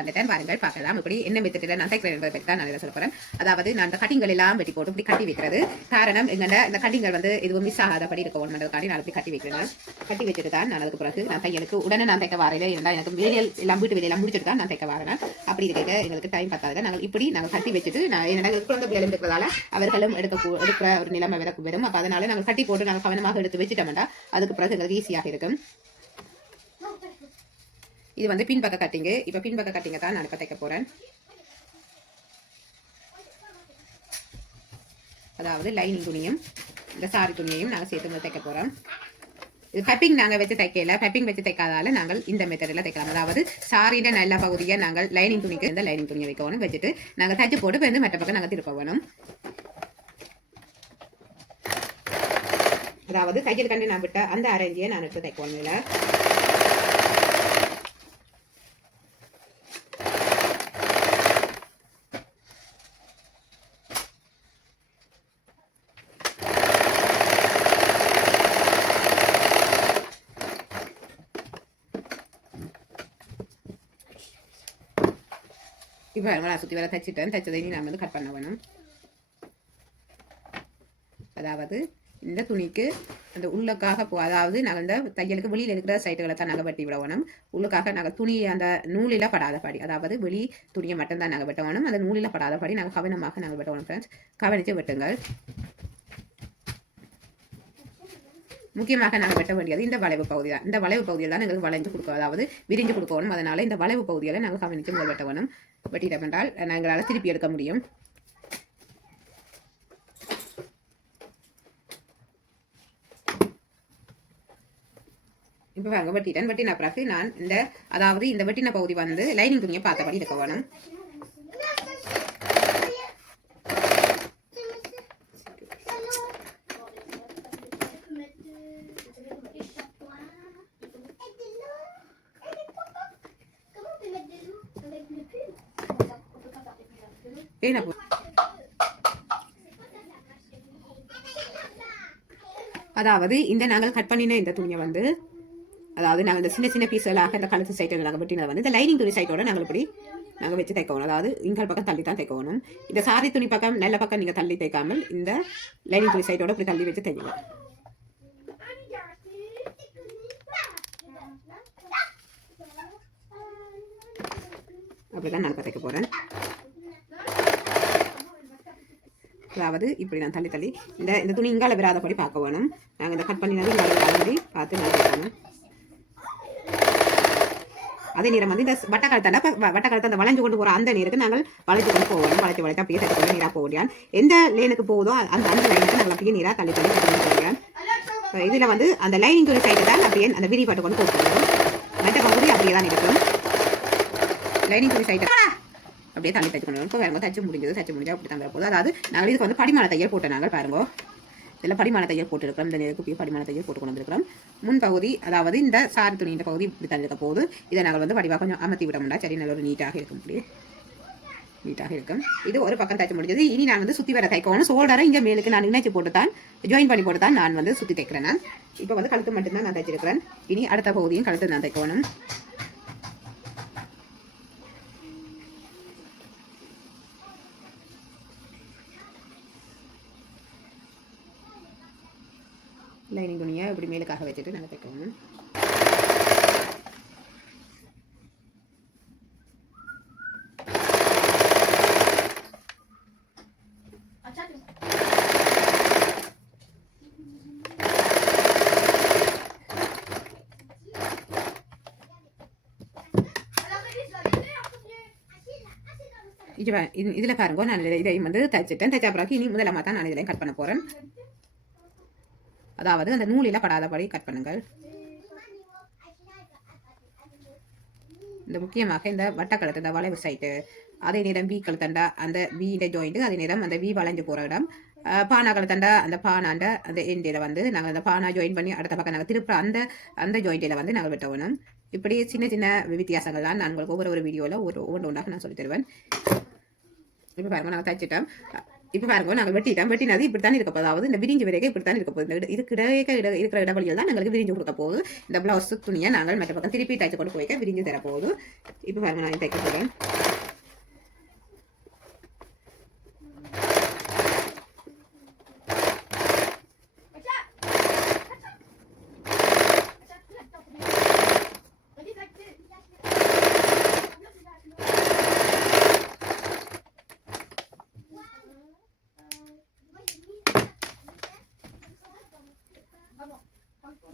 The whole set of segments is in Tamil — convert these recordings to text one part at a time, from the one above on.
வந்துட்டேன். வாருங்கள் பார்க்கலாம் இப்படி என்ன மெத்தடில் நான் தைக்கிறேன் என்பதை பற்றி தான் நான் இதை சொல்ல போகிறேன். அதாவது நான் அந்த கட்டிங்கள் எல்லாம் வெட்டி போட்டு இப்படி கட்டி வைக்கிறது. காரணம் எங்கள்ட இந்த கட்டிங்கள் வந்து எதுவும் மிஸ் ஆகாதபடி இருக்க ஒன்றுக்காண்டி நான் இப்படி கட்டி வைக்கிறேன். கட்டி வச்சுட்டு தான் நான் அதுக்கு பிறகு நான் தையலுக்கு உடனே நான் தைக்க வாரையில இருந்தால் எனக்கு வேலையில் எல்லாம் வீட்டு வேலையெல்லாம் முடிச்சுட்டு தான் நான் தைக்க வரேன். அப்படி இருக்க எங்களுக்கு டைம் பத்தாது. நாங்கள் இப்படி நாங்கள் கட்டி வச்சுட்டு எனக்கு குழந்தை பிள்ளைகளும் இருக்கிறதால அவர்களும் எடுக்கிற ஒரு நிலைமை வரும். அப்போ அதனால நாங்கள் கட்டி போட்டு நாங்கள் கவனமாக எடுத்து வச்சுட்டோம்டா அதுக்கு பிறகு எங்களுக்கு ஈஸியாக இருக்கும். இது வந்து பின்பக்க கட்டிங்கு. இப்போ பின்பக்க கட்டிங்க தான் நான் இப்போ தைக்க போகிறேன். அதாவது லைனிங் துணியும் இந்த சாரி துணியையும் நாங்கள் சேர்த்து தைக்க போகிறோம். இது பைப்பிங் நாங்கள் வச்சு தைக்கல. பைப்பிங் வச்சு தைக்காதால நாங்கள் இந்த மெத்தடில் தைக்கலாம். அதாவது சாரிയുടെ நல்ல பகுதியை நாங்கள் லைனிங் துணிக்கு இந்த லைனிங் துணியை வைக்கணும். வச்சுட்டு நாங்கள் தைச்சு போட்டு வந்து மற்ற பக்கம் நாங்கள் திருப்ப வேணும். அதாவது தையல் கண்டு நான் விட்ட அந்த அரேஞ்சியை நான் எடுத்து தைக்கணும். இல்லை இப்போ நான் சுற்றி வர தைச்சிட்டேன். தைச்சதை நான் வந்து கட் பண்ண வேணும். அதாவது இந்த துணிக்கு அந்த உள்ளக்காக அதாவது நாங்கள் இந்த தையலுக்கு வெளியில் இருக்கிற சைட்டுகளை தான் நாங்கள் வெட்டி விட வேணும். உள்ளுக்காக நாங்கள் துணி அந்த நூலில் படாதபடி, அதாவது வெளி துணியை மட்டும்தான் நாங்கள் வெட்ட வேணும். அந்த நூலில் படாதபடி நாங்கள் கவனமாக நாங்கள் வெட்ட வேணும். ஃப்ரெண்ட்ஸ், கவனித்து வெட்டுங்கள். முக்கியமாக நாங்கள் வெட்ட வேண்டியது இந்த வளைவு பகுதி தான். இந்த வளைவு பகுதியில் தான் எங்களுக்கு வளைஞ்சு கொடுக்கும், அதாவது விரிஞ்சு கொடுக்கணும். அதனால இந்த வளைவு பகுதியில் நாங்கள் கவனித்து முதல் வெட்ட வேணும். வெட்டிட்டோம் என்றால் நாங்களால் திருப்பி எடுக்க முடியும். இப்போ வாங்க வெட்டிட்டேன். வெட்டின பிறகு நான் இந்த அதாவது இந்த வெட்டின பகுதி வந்து லைனிங் துணியை பார்த்தபடி இருக்க வேணும். அதாவது இந்த நாங்கள் கட் பண்ணின இந்த துணியை வந்து அதாவது நாங்கள் இந்த சின்ன சின்ன பீஸ்களாக இந்த கழுத்து சைட்டில் நாங்கள் வெட்டினதை வந்து இந்த லைனிங் துணி சைட்டோட நாங்கள் இப்படி நாங்கள் வச்சு தைக்கணும். அதாவது இங்கால் பக்கம் தள்ளி தான் தைக்கணும். இந்த சாரி துணி பக்கம் நல்ல பக்கம் நீங்கள் தள்ளி தைக்காமல் இந்த லைனிங் துணி சைட்டோட இப்படி தள்ளி வச்சு தைக்கணும். அப்படிதான் நான் இப்போ தைக்க போகிறேன். அதாவது இப்படி நான் தள்ளி தள்ளி இந்த துணி இங்கால விராதபடி பார்க்க வேணும். நாங்கள் இந்த கட் பண்ணினது இங்கால விராதபடி பார்த்து நான் தைக்கணும். அதே நேரம் வந்து இந்த வட்டக்காலத்தை அந்த வளைஞ்சு கொண்டு போகிற அந்த நேரத்துக்கு நாங்கள் வளைச்சு கொண்டு போவோம். வளைச்சு அப்படியே தட்டி கொண்டு நீராக போகிறேன். எந்த லேனுக்கு போகுதோ அந்த லைனுக்கு நாங்கள் அப்படியே நீராக தள்ளி தள்ளி தட்டி போகிறேன். இதில் வந்து அந்த லைனிங் துணி சைடு தான் அப்படியே அந்த விரி பட்டு கொண்டு போட்டுருவோம். மற்ற பகுதி அப்படியே தான் இருக்கும். லைனிங் துணி சைடு அப்படியே தள்ளி தைச்சு கொண்டு இப்போ வேறு தச்சு முடிஞ்சு அப்படி தான் வரப்போகுது. அதாவது நாங்கள் இதுக்கு வந்து படிமான தையல் போட்டு நாங்கள் பாருங்க. இதில் படிமான தையல் போட்டுருக்கிறோம். இந்த நேரத்துக்கு படிமான தையல் போட்டு கொண்டு வந்துருக்கிறோம். முன்பகுதி அதாவது இந்த சாரி துணி இந்த பகுதி இப்படி தள்ளிருக்க போகுது. இதை நாங்கள் வந்து படிவாக கொஞ்சம் அமர்த்தி விட முடியாது. சரி, நல்ல ஒரு நீட்டாக இருக்கும். இப்படி நீட்டாக இருக்கும். இது ஒரு பக்கம் தைச்சு முடிஞ்சது. இனி நான் வந்து சுற்றி வர தைக்கணும். ஷோல்டரை இங்கே மேலுக்கு நான் இணைச்சி போட்டு தான் ஜாயின் பண்ணி போட்டு தான் நான் வந்து சுற்றி தைக்கிறேன். நான் இப்போ வந்து கழுத்து மட்டும்தான் நான் தைச்சிருக்கிறேன். இனி அடுத்த பகுதியும் கழுத்து நான் தைக்கணும். லைனிங் துணியை இப்படி மேலுக்காக வச்சுட்டு நாங்கள் தைக்கணும். இதில் பாருங்க, நான் இதை வந்து தைச்சிட்டேன். தைச்சா பிறகு இனி முதலமாக தான் நான் இதில் கட் பண்ண போகிறேன். அதாவது அந்த நூலில் படாதபடி கட் பண்ணுங்கள். இந்த முக்கியமாக இந்த வட்டக்கழுத்து இந்த வளைவு சைட்டு, அதே நேரம் வி கழுத்தண்டா அந்த வீட ஜாயிண்ட்டு, அதே நேரம் அந்த வி வளைஞ்சு போகிற இடம், பானா கழுத்தண்டா அந்த பானாண்ட அந்த எண்டில் வந்து நாங்கள் அந்த பானா ஜாயின் பண்ணி அடுத்த பக்கம் நாங்கள் திருப்ப அந்த ஜாயிண்டில் வந்து நாங்கள் வெட்டணும். இப்படி சின்ன சின்ன வித்தியாசங்கள் தான் நான் உங்களுக்கு ஒவ்வொரு வீடியோவில் ஒவ்வொன்று ஒன்றாக நான் சொல்லி தருவேன். இப்போ பாருங்கள், நாங்கள் தைச்சிட்டோம். இப்போ பாருங்க நாங்கள் வெட்டினது இப்படித்தான் இருக்க போகுது. அதாவது இந்த விரிஞ்சு வரைக்கும் இப்படித்தான் இருக்க போகுது. இந்த இதுக்கு இருக்கிற இடவழியில் தான் எங்களுக்கு விரிஞ்சு கொடுக்க போகுது. இந்த பிளவுஸ் துணியை நாங்கள் மற்ற பக்கம் திருப்பி தைச்சு கொண்டு போய்க்க விரிஞ்சு தர போகுது. இப்போ பாருங்க நான் தைக்க போகிறேன்.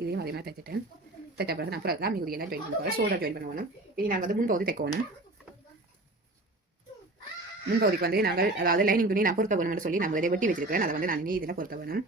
இதையும் அதே மாதிரி தைச்சிட்டேன். தைச்ச பிறகு நான் அப்புறம் மிகுதியெல்லாம் ஜாயின் பண்ண போகிறேன். ஷோல்டர் ஜாயின் பண்ணணும். இனி நாங்கள் வந்து முன்பகுதி தைக்கணும். முன்பகுதிக்கு வந்து நாங்கள் அதாவது லைனிங் துணி நான் பொருத்த வேணும்னு சொல்லி நான் இதை வெட்டி வச்சிருக்கிறேன். அதை வந்து நான் இனி இதில் பொருத்த வேணும்.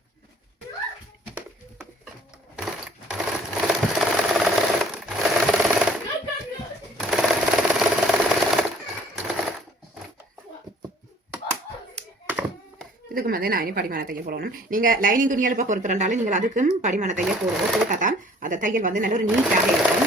இதுக்கு வந்து நான் இனி படிமான தையல் போடணும். நீங்கள் லைனிங் துணியால் இப்போ பொறுத்துறாலும் நீங்கள் அதுக்கும் படிமான தையல் போட்டால் தான் அந்த தையல் வந்து நல்ல ஒரு நீட்டாக இருக்கும்.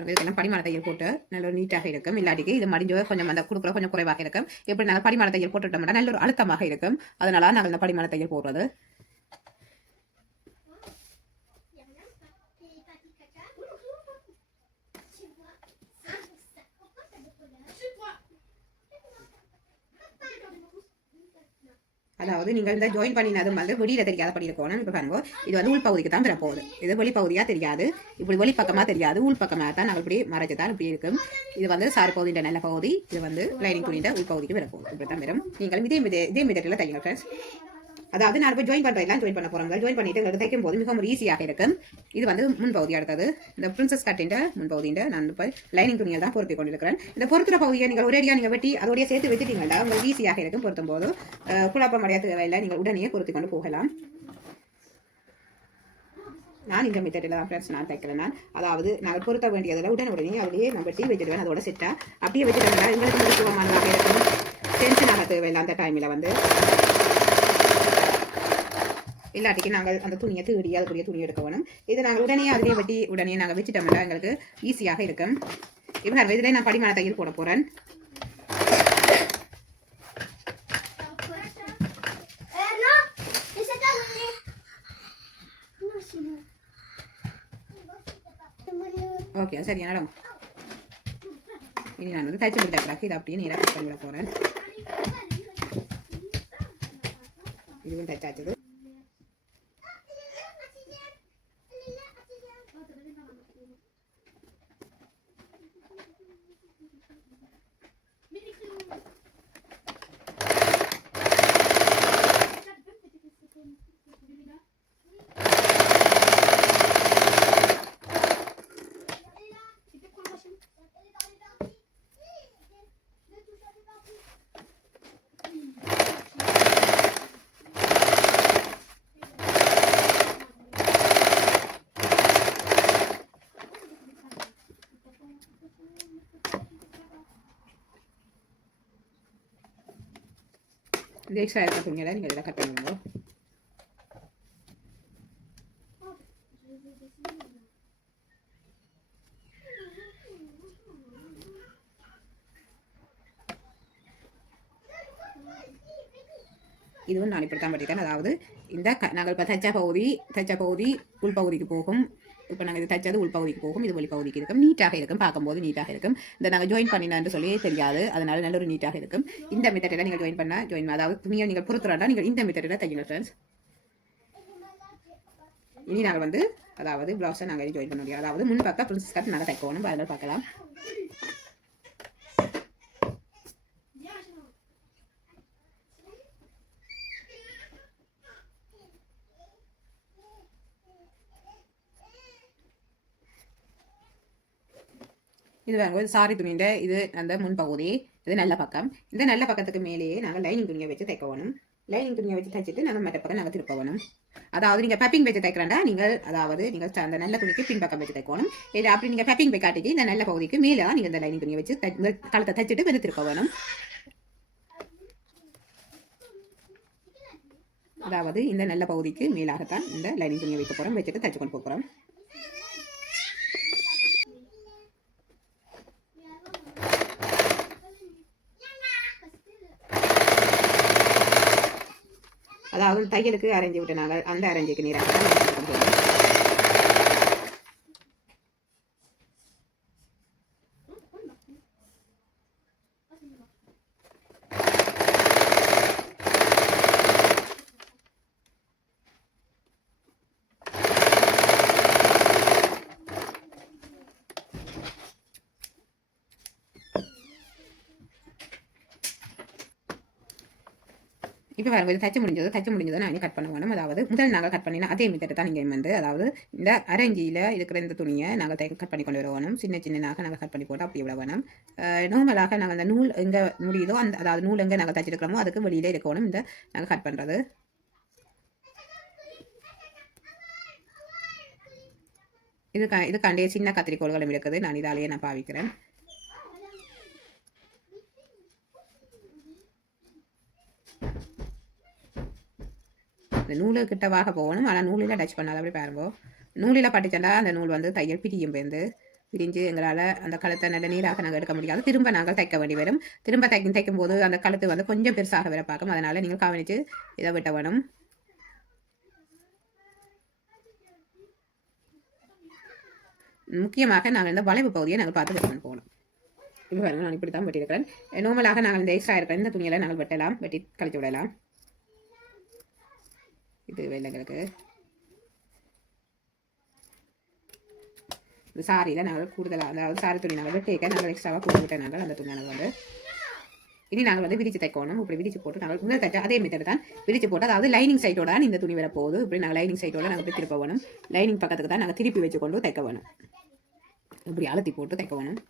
இதுக்கெல்லாம் படிமான தையல் போட்டு நல்ல ஒரு நீட்டாக இருக்கும். இல்லாட்டிக்கு இது மடிஞ்சோ கொஞ்சம் அந்த கொடுக்குற கொஞ்சம் குறைவாக இருக்கும். எப்படி நாங்கள் படிமான தையல் போட்டுட்டோம்னா நல்ல ஒரு அழுத்தமாக இருக்கும். அதனால நாங்கள் இந்த படிமான தையல் போடுறது. அதாவது நீங்கள் இந்த ஜாயின் பண்ணினதும் வந்து வெளியில தெரியாத படி இருக்கணும். இப்போ பாருங்க இது வந்து உள்பகுதிக்கு தான் தர போகுது. இது வெளிப்பகுதியாக தெரியாது, இப்படி வெளிப்பக்கமாக தெரியாது, உள்பக்கமாக தான் நாங்கள் இப்படி மறைச்சு தான் இப்படி இருக்கும். இது வந்து சாறு பகுதியின் நல்ல பகுதி, இது வந்து லைனிங் துணியின் உள்பகுதிக்கு வரப்போகுது. இப்படி தான் வரும். நீங்கள் இதே மெத்தடில் தைங்க ஃப்ரெண்ட்ஸ். அதாவது நான் போய் ஜாயின் பண்ணுறதுலாம் ஜாயின் பண்ண போகிறோம். ஜாயின் பண்ணிட்டு எங்களுக்கு தைக்கும் போது மிகவும் ஈஸியாக இருக்கும். இது வந்து முன்பகுதி. அடுத்தது இந்த பிரின்சஸ் கட்டின்ற முன்பகுதியின் நான் இப்போ லைனிங் துணியில் தான் பொருத்தி கொண்டிருக்கிறேன். இந்த பொருத்துற பகுதியை நீங்கள் ஒரேடியாக நீங்கள் வெட்டி அதோடய சேர்த்து வச்சுட்டீங்கன்னா உங்களுக்கு ஈஸியாக இருக்கும். பொருத்தும் போது குழப்பம் அடைய தேவையில்லை, நீங்கள் உடனே பொருத்தி கொண்டு போகலாம். நான் இந்த மெத்தடில் தான் ஃப்ரெண்ட்ஸ் நான் தைக்கிறேன். நான் அதாவது நாங்கள் பொருத்த வேண்டியதில் உடனே அப்படியே நான் வெட்டி வச்சுடுவேன். அதோட செட்டாக அப்படியே வச்சுட்டோம்னா எங்களுக்கு முக்கியமானதாக இருக்கும். டென்ஷனாக தேவையில்லை அந்த டைமில் வந்து. இல்லாட்டிக்கு நாங்கள் அந்த துணியை தேடி அதுக்குரிய துணி எடுக்க வேணும். இதை நாங்கள் உடனே அதிலே வெட்டி உடனே நாங்கள் வச்சுட்டோம்னா எங்களுக்கு ஈஸியாக இருக்கும். இப்போ இதிலே நான் படிமான தையல் போட போகிறேன். ஓகே சரியா மேடம். இனி நான் வந்து தைச்சு முடித்த பிறகு இதை அப்படியே நேராக கட் பண்ணிவிட போகிறேன். இதுவும் தைச்சாச்சது. இந்த எக்ஸ்ட்ரா இருக்க துணியை நீங்கள் இதெல்லாம் கட் பண்ணுங்க. இதுவும் நான் இப்படி தான் பண்ணிட்டேன். அதாவது இந்த நாங்கள் இப்போ தைச்ச பகுதி உள்பகுதிக்கு போகும். இப்போ நாங்கள் இது தைச்சது உள்பகுதிக்கு போகும், இது வெளிப்பகுதிக்கு இருக்கும். நீட்டாக இருக்கும், பார்க்கும்போது நீட்டாக இருக்கும். இந்த நாங்கள் ஜாயின் பண்ணினான்னு சொல்லி தெரியாது, அதனால நல்ல ஒரு நீட்டாக இருக்கும். இந்த மெத்தடில் நீங்கள் ஜாயின் அதாவது துணியை நீங்கள் பொறுத்துறாண்டா நீங்கள் இந்த மெத்தடில் தைக்கணும் ஃப்ரெண்ட்ஸ். இனி நாங்கள் வந்து அதாவது ப்ளவுஸை நாங்கள் ஜாயின் பண்ண முடியும். அதாவது முன் பக்கம் பிரின்சஸ் கட் நாங்கள் தைக்கணும். அதில் பார்க்கலாம். இது வாங்க சாரி துணின்ற இது அந்த முன்பகுதி, இது நல்ல பக்கம். இந்த நல்ல பக்கத்துக்கு மேலேயே நாங்கள் லைனிங் துணியை வச்சு தைக்கணும். லைனிங் துணியை வச்சு தைச்சிட்டு நாங்கள் மற்ற பக்கம் நாங்கள் திருப்பணும். அதாவது நீங்கள் பப்பிங் வச்சு தைக்கிறேன்டா நீங்கள் அந்த நல்ல துணிக்கு பின்பக்கம் வச்சு தைக்கணும். இது அப்படி நீங்கள் பப்பிங் போய் காட்டிட்டு இந்த நல்ல பகுதிக்கு மேலே நீங்கள் இந்த லைனிங் துணியை வச்சு கழுத்தை தைச்சிட்டு வந்து திருப்ப வேணும். அதாவது இந்த நல்ல பகுதிக்கு மேலாகத்தான் இந்த லைனிங் துணியை வைக்க போகிறோம். வச்சுட்டு தைச்சு கொண்டு போகிறோம். அதாவது தையலுக்கு அரைஞ்சி விட்டு நாங்கள் அந்த அரைஞ்சிக்கு நீராக இப்போ பாருங்க இது தச்சு முடிஞ்சது நான் கட் பண்ண வேணும். அதாவது முதல் நாங்கள் கட் பண்ணினா அதே மெத்தட் தான் நீங்கள் வந்து அதாவது இந்த அரஞ்சியில் இருக்கிற இந்த துணியை நாங்கள் கட் பண்ணி கொண்டு வர வேணும். சின்ன சின்னதாக நாங்கள் கட் பண்ணி போட்டு அப்படி விட வேணும். நார்மலாக நாங்கள் அந்த நூல் எங்கே முடியுதோ அந்த அதாவது நூல் எங்கே நாங்கள் தச்சிருக்கிறோமோ அதுக்கு வெளியிலே இருக்கணும் இந்த நாங்கள் கட் பண்ணுறது. இதுக்காண்டிய சின்ன கத்திரிக்கோள்களும் இருக்குது. நான் இதாலேயே நான் பாவிக்கிறேன். இந்த நூலு கிட்டவாக போகணும். ஆனால் நூலில் டச் பண்ணாத அப்படி பாருங்க. நூலில் பட்டுச்சண்டா அந்த நூல் வந்து தையல் பிரியும் பேருந்து பிரிஞ்சு எங்களால் அந்த கழுத்தை நல்ல நீராக நாங்கள் எடுக்க முடியாது. திரும்ப நாங்கள் தைக்க வேண்டி வரும். திரும்ப தைக்கும் போது அந்த கழுத்து வந்து கொஞ்சம் பெருசாக வர பார்க்கும். அதனால் நீங்கள் கவனித்து இதை விட்ட வேணும். முக்கியமாக நாங்கள் இந்த வளைவு பகுதியை நாங்கள் பார்த்து வெட்டணும் போகணும். இப்போ பாருங்கள் நான் இப்படி தான் வெட்டியிருக்கிறேன். நார்மலாக நாங்கள் இந்த எக்ஸ்ட்ரா இருக்கிற இந்த துணியில் நாங்கள் வெட்டலாம், வெட்டி கழிச்சு விடலாம். இது வெள்ளைங்களுக்கு இந்த சாரியில் நாங்கள் கூடுதலாக அதாவது சாரி துணி நாங்கள் வெட்டிக்க நாங்கள் எக்ஸ்ட்ராவாக கூட்டு விட்ட நாங்கள் அந்த துணி நாங்கள் வந்து இனி நாங்கள் வந்து விரிச்சு தைக்கணும். இப்படி விரிச்சு போட்டு நாங்கள் முதல் தைச்சா அதே மெத்தட் தான் விரிச்சு போட்டு அதாவது லைனிங் சைட்டோட தான் இந்த துணி வர போகுது. இப்படி நாங்கள் லைனிங் சைட்டோட நாங்கள் இப்படி திருப்ப வேணும். லைனிங் பக்கத்துக்கு தான் நாங்கள் திருப்பி வச்சு கொண்டு தைக்க வேணும். இப்படி அழுத்தி போட்டு தைக்க வேணும்.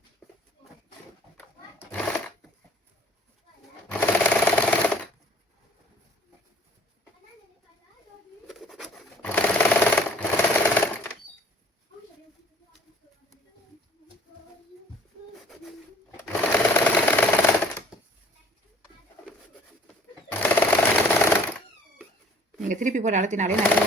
நீங்கள் திருப்பி போட்டு அழுத்தினாலே நிறைய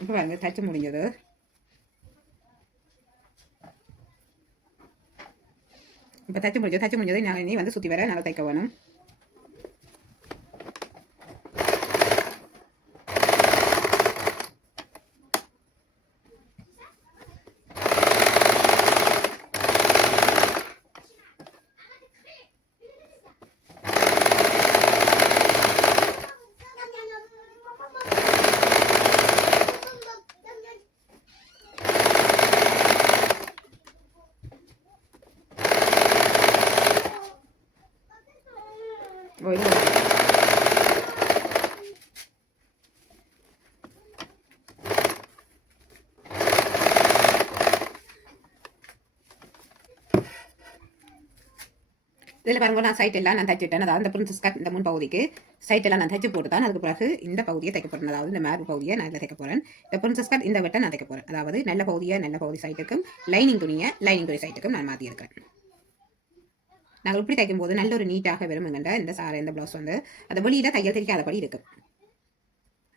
இப்போ பாருங்க தச்சு முடிஞ்சது. இப்போ தச்சு முடிஞ்சது நாங்கள் இனி வந்து சுற்றி வர நாங்கள் தைக்க வேணும். இதில் பாருங்க நான் சைட் எல்லாம் நான் தைச்சிட்டேன். அதாவது அந்த பிரின்சஸ் கட் இந்த முன் பகுதிக்கு சைட் எல்லாம் நான் தைச்சு போட்டு தான் அதுக்கு பிறகு இந்த பகுதியை தைக்க போகிறேன். அதாவது இந்த மேல் பகுதியை நான் இதில் தைக்க போகிறேன். இந்த பிரின்சஸ் கட் இந்த வெட்டை நான் தைக்க போகிறேன். அதாவது நல்ல பகுதி சைட்டுக்கும் லைனிங் துணி சைட்டுக்கும் நான் மாற்றி இருக்கிறேன். நாங்கள் இப்படி தைக்கும் போது நல்ல ஒரு நீட்டாக விரும்புகின்ற இந்த சாரை இந்த ப்ளவுஸ் வந்து அந்த வெளியில் தையல் தெரியாதபடி இருக்கும்.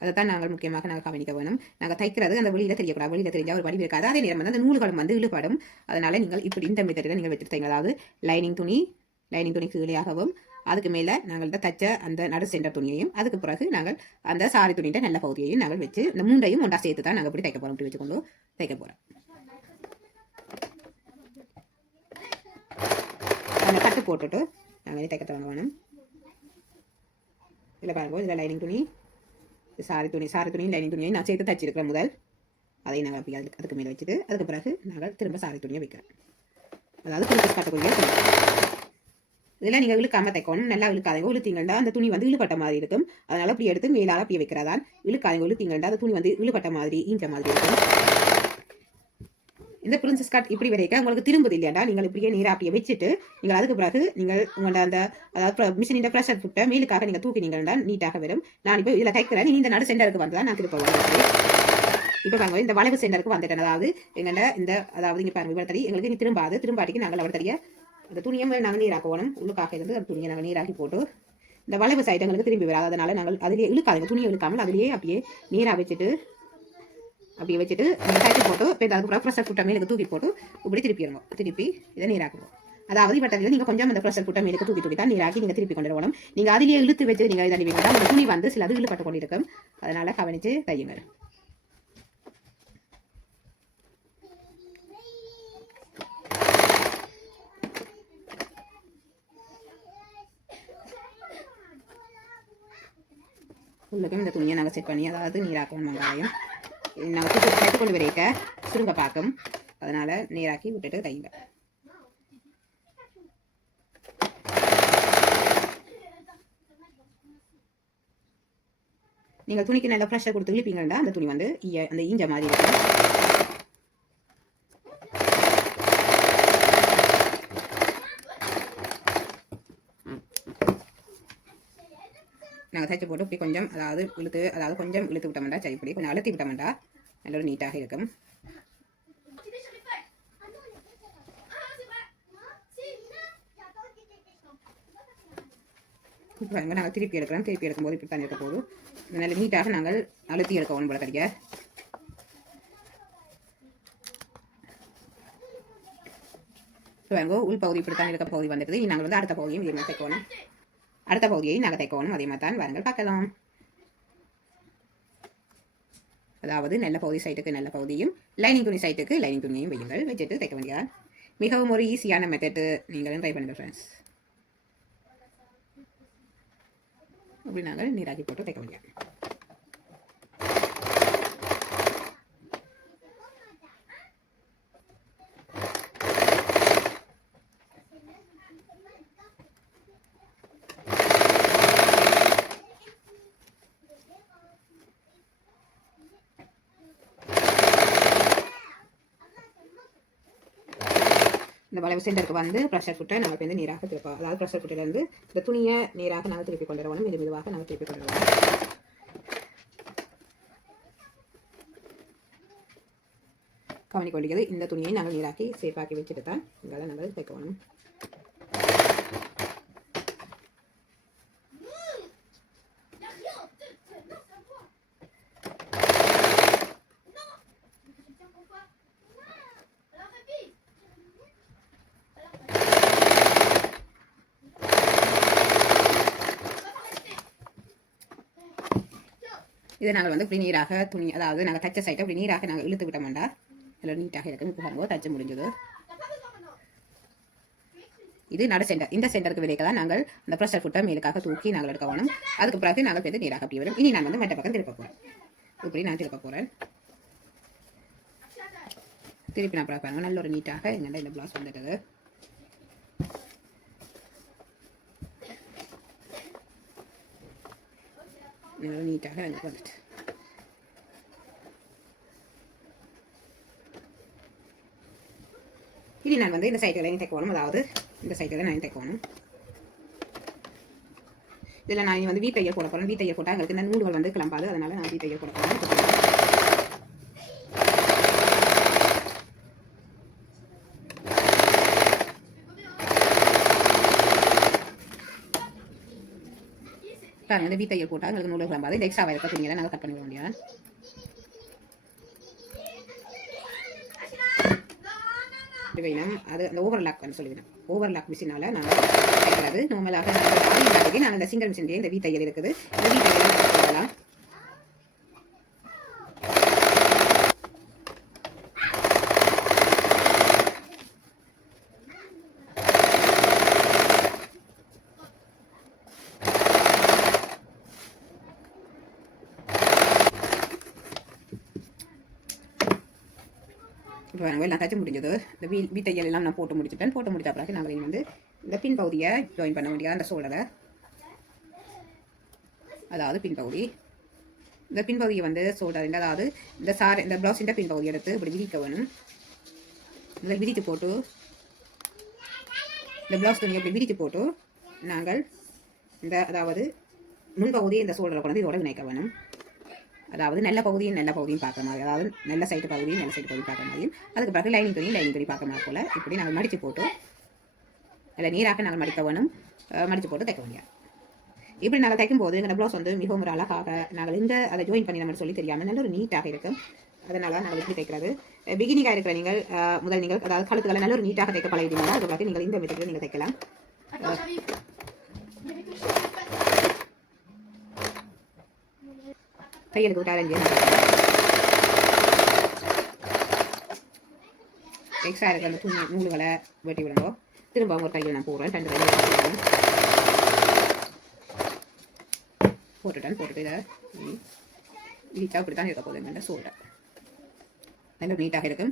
அதை தான் நாங்கள் முக்கியமாக நாங்கள் கவனிக்க வேணும். நாங்கள் தைக்கிறது அந்த வெளியில் தெரியக்கூடாது. வெளியில் தெரிஞ்சால் ஒரு வடிவு இருக்காது. அதே நேரம் வந்து அந்த நூல்களும் வந்து இழுபடும். அதனால் நீங்கள் இப்படி இந்த மெத்தடில் நீங்கள் வச்சுருத்தீங்க. அதாவது லைனிங் துணி கீழேயாகவும் அதுக்கு மேலே நாங்கள் தைச்ச அந்த நடு சென்டர் துணியையும் அதுக்கு பிறகு நாங்கள் அந்த சாரி துணியிட்ட நல்ல பகுதியையும் நாங்கள் வச்சு இந்த மூண்டையும் ஒன்றா சேர்த்து தான் நாங்கள் இப்படி தைக்க போகிறோம். இப்படி வச்சுக்கொண்டு தைக்க போகிறோம். அந்த கட்டு போட்டுட்டு நாங்கள் தைக்க தொடங்க வேணும். இதில் பாருங்க, இதில் லைனிங் துணி சாரி துணி லைனிங் துணியை நான் சேர்த்து தைச்சிருக்கிறேன். முதல் அதை நாங்கள் அப்படி அதுக்கு மேலே வச்சுட்டு அதுக்கு பிறகு நாங்கள் திரும்ப சாரி துணியை வைக்கிறேன். அதாவது பிரின்சஸ் கட்டக்கூடிய இதெல்லாம் நீங்கள் இழுக்காம தைக்கணும். நல்லா இழுக்காதீங்க. இழுத்தீங்கன்னா அந்த துணி வந்து இழுப்பட்ட மாதிரி இருக்கும். அதனால் அப்படி எடுத்து மேலால் அப்படியே வைக்கிறதான். இழுக்காதீங்க. இழுத்தீங்கன்னா அந்த துணி வந்து இழுப்பட்ட மாதிரி ஈஞ்ச மாதிரி இருக்கும். இந்த பிரின்சஸ் கட் இப்படி வரைக்கும் உங்களுக்கு திரும்புது இல்லையாண்டா நீங்கள் இப்படியே நீராக அப்படியே வச்சுட்டு நீங்கள் அதுக்கு பிறகு நீங்கள் உங்களோட அந்த அதாவது மிஷினின் ப்ரெஷர் ஃபுட்டை மேலுக்காக நீங்கள் தூக்கினீங்கன்னா நீட்டாக வரும். நான் இப்போ இதில் தைக்கிறேன். இந்த நடு சென்டருக்கு வந்து தான் நான் திருப்ப வரேன். இப்போ பாருங்க இந்த வளைவு சென்டருக்கு வந்துட்டேன். அதாவது எங்கள்ட இந்த அதாவது இங்கே பாருங்க இவ்வளோ தடி எங்களுக்கு நீ திரும்பாட்டிக்கு நாங்கள் அவள் தடியை அந்த துணியை நாங்கள் நீராக்கணும். உள்ளுக்காக இருந்து அந்த துணியை நாங்கள் நீராக்கி போட்டு இந்த வளைவு சைடு எங்களுக்கு திரும்பி வராது. அதனால நாங்கள் அதிலேயே இழுக்காதுங்க, துணியை இழுக்காமல் அதிலேயே அப்படியே நீராக வச்சுட்டு அப்படியே வச்சுட்டு தைச்சு போட்டு இப்போ அதுக்கப்புறம் ப்ரெஷர் குட்டை மேலுக்கு தூக்கி போட்டு இப்படி திருப்பிடுங்க. திருப்பி இதை நீராக்குவோம். அதாவது இவற்றில் நீங்கள் கொஞ்சம் அந்த ப்ரெஷர் குட்டை மேலுக்கு தூக்கி தான் நீராக்கி நீங்கள் திருப்பி கொண்டு வரணும். நீங்கள் அதிலேயே இழுத்து வச்சு நீங்கள் இதை வேண்டாம், அந்த துணி வந்து சில அது இழுப்பட்டு கொண்டு இருக்கும். அதனால் கவனித்து தையுங்கள். உள்ளுக்கும் இந்த துணியை நாங்கள் செட் பண்ணி அதாவது நீராக்கணும். வெங்காயம் நாங்கள் தைத்து கொண்டு வரைக்க சுருங்க பார்க்கும். அதனால் நீராக்கி விட்டுட்டு தைங்க. நீங்கள் துணிக்கு நல்லா ப்ரெஷர் கொடுத்து இழுப்பீங்கன்னா அந்த துணி வந்து அந்த ஈஞ்ச மாதிரி இருக்கும். நாங்கள் தைச்சு போட்டு இப்படி கொஞ்சம் அதாவது கொஞ்சம் இழுத்து விட்டோம்டா சரி, இப்படி கொஞ்சம் அழுத்தி விட்டோம்டா நல்ல ஒரு நீட்டாக இருக்கும். இப்போ நாங்கள் திருப்பி எடுக்கிறோம். திருப்பி எடுக்கும்போது இப்படி தான் இருக்க போதும். நல்ல நீட்டாக நாங்கள் அழுத்தி எடுக்கணும் போல கறிக்க. இப்போ உள் பகுதி இப்படி தான் இருக்க பகுதி வந்துடுது. நாங்கள் வந்து அடுத்த பகுதியும் இதே மாதிரி தைக்கணும். அடுத்த பகுதியை நாங்கள் தைக்கணும். அதே மாதிரி தான் வாருங்கள் பார்க்கலாம். அதாவது நல்ல பகுதி சைட்டுக்கு நல்ல பகுதியும் லைனிங் துணி சைட்டுக்கு லைனிங் துணியையும் வையுங்கள். வச்சுட்டு தைக்க வேண்டியதா. மிகவும் ஒரு ஈஸியான மெத்தட். நீங்களும் ட்ரை பண்ணுங்கள் ஃப்ரெண்ட்ஸ். அப்படி நாங்கள் நீராக்கி போட்டு தைக்க முடியாது. இந்த வளைவு சென்டருக்கு வந்து ப்ரெஷர் குட்டை நாங்கள் வந்து நீராக திருப்போம். அதாவது ப்ரெஷர் குட்டையிலேருந்து இந்த துணியை நீராக நாங்கள் திருப்பி கொண்டு வரணும். மெதுவாக நாங்கள் திருப்பி கொண்டு வரணும். கவனி கொள்கிறது. இந்த துணியை நாங்கள் நீராக்கி சேஃபாக்கி வச்சுட்டு தான் இங்கே நாங்கள் தைக்கணும். இதை நாங்கள் வந்து இப்படி நீராக துணி அதாவது நாங்கள் தைச்ச சைட்டை இப்படி நீராக நாங்கள் இழுத்து விட்டோம்டா எல்லாம் நீட்டாக இருக்கும். இப்போ பாருங்க தைச்சு முடிஞ்சது. இது நடு சென்டர். இந்த சென்டருக்கு விலைக்கு தான் நாங்கள் அந்த ப்ரெஷர் குட்டை மேலுக்காக தூக்கி நாங்கள் எடுக்க வேணும். அதுக்கு பிறகு நாங்கள் வந்து நீராக அப்படி வரும். இனி நான் வந்து மற்ற பக்கம் திருப்ப போகிறேன். இப்படி நான் திருப்ப போகிறேன். திருப்பி நான் பாருங்க நல்ல ஒரு நீட்டாக எங்கள்கிட்ட இந்த ப்ளவுஸ் வந்துடுது. நீட்டாக எனக்கு வந்துட்டு இனி நான் வந்து இந்த சைட்டில் தைக்கணும். அதாவது இந்த சைட்டில் நான் தைக்கணும். இதில் நான் வந்து வீட்டையர் போட போகிறேன். வீட்டையர் போட்டால் எங்களுக்கு இந்த நூல்கள் வந்து கிளம்பாது. அதனால் நான் வீட்டையர் போட போகிறேன். பாருங்க இந்த வீட்டையர் போட்டால் எங்களுக்கு நூல்கள் கிளம்பாது. இந்த எக்ஸ்ட்ரா வயலுக்கு துணியை நாங்கள் கட் பண்ணிட வேண்டியது. அது அந்த ஓவர்லாக் சொல்லுவேன். ஓவர்லாக் மிஷினால நாங்கள் தைக்கிறது. நார்மலாக நான் இந்த சிங்கிள் மிஷின்லேயே இந்த வீட்டையர் இருக்குது. இந்த வீட்டையர் போடலாம். இப்போ எல்லாம் தைச்சு முடிஞ்சது. இந்த வீட்டையல் எல்லாம் நான் போட்டு முடிச்சுட்டேன். போட்டு முடிச்ச பிறகு நாங்கள் வந்து இந்த பின் பகுதியை ஜாயின் பண்ண வேண்டியது. அந்த சோழரை அதாவது பின்பகுதி. இந்த பின்பகுதியை வந்து சோழர் அதாவது இந்த ப்ளவுஸின் பின்பகுதி எடுத்து இப்படி விரிக்க வேணும். இதில் விரித்து போட்டு இந்த ப்ளவுஸ் துணியை இப்படி விரித்து போட்டு நாங்கள் அதாவது முன்பகுதி இந்த சோழரை கொண்டு இதோட இணைக்க வேணும். அதாவது நல்ல பகுதியும் பார்க்குற மாதிரி, அதாவது நல்ல சைடு பகுதியும் பார்க்குற மாதிரியும், அதுக்கு பிறகு லைனிங் துணி பார்க்குற மாதிரி போல் இப்படி நாங்கள் மடித்து போட்டு அதில் நீராக நாங்கள் மடிக்க வேணும். மடித்து போட்டு தைக்க வேண்டிய இப்படி நாங்கள் தைக்கும் போது எங்கள் ப்ளவுஸ் வந்து மிகவும் ஒரு அழகாக நாங்கள் இந்த அதை ஜாயின் பண்ணி நம்ம சொல்லி தெரியாமல் நல்ல ஒரு நீட்டாக இருக்கும். அதனால நாங்கள் இப்படி தைக்கிறது. பிகினிங்காக இருக்கிற நீங்கள் முதல் நீங்கள் அதாவது கழுத்துக்களை நல்ல ஒரு நீட்டாக தைக்க பழகிட்டீங்கன்னா அதுக்கு பிறகு நீங்கள் இந்த மெத்தடில் நீங்கள் தைக்கலாம். கையலுக்கு விட்டாரஞ்சு எக்ஸ்ட்ரா இருக்கிற அந்த துணி நூல்களை வெட்டி விடுவோம். திரும்ப ஒரு கையில் நான் போடுறேன். 2 கையில் போட்டுட்டு இதை நீட்டாக இப்படி தான் இருக்க போகுது. சோல்டர் நல்ல நீட்டாக இருக்கும்.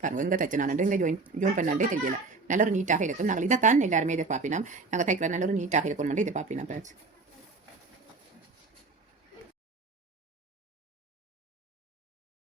பாருங்கள் எங்கே தைச்சு நான் இங்கே ஜோயின் பண்ணாண்டே தெரியல. நல்ல ஒரு நீட்டாக இருக்கும். நாங்கள் இதை தான் எல்லாருமே எதிர்பார்ப்பினோம். நாங்கள் தைக்கிற நல்ல ஒரு நீட்டாக இருக்கணும் எதிர்பார்ப்பினோம்.